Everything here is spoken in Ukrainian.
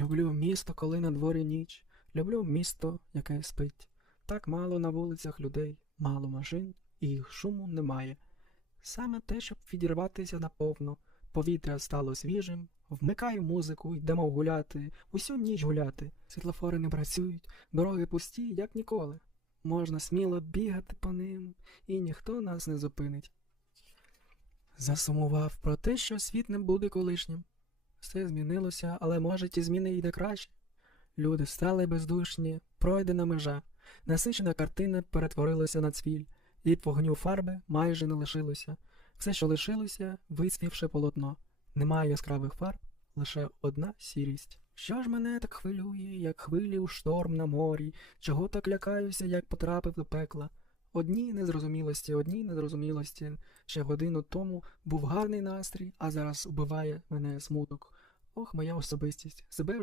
Люблю місто, коли на дворі ніч. Люблю місто, яке спить. Так мало на вулицях людей, мало машин, і їх шуму немає. Саме те, щоб відірватися наповно, повітря стало свіжим, вмикаю музику, йдемо гуляти, усю ніч гуляти. Світлофори не працюють, дороги пусті, як ніколи. Можна сміло бігати по ним, і ніхто нас не зупинить. Засумував про те, що світ не буде колишнім. Все змінилося, але може ті зміни йде краще. Люди стали бездушні, пройдена межа, насичена картина перетворилася на цвіль, від вогню фарби майже не лишилося. Все, що лишилося, висвівше полотно. Немає яскравих фарб, лише одна сірість. Що ж мене так хвилює, як хвилі у шторм на морі, чого так лякаюся, як потрапив до пекла? Одні незрозумілості, одні незрозумілості. Ще годину тому був гарний настрій, а зараз убиває мене смуток. Ох, моя особистість, себе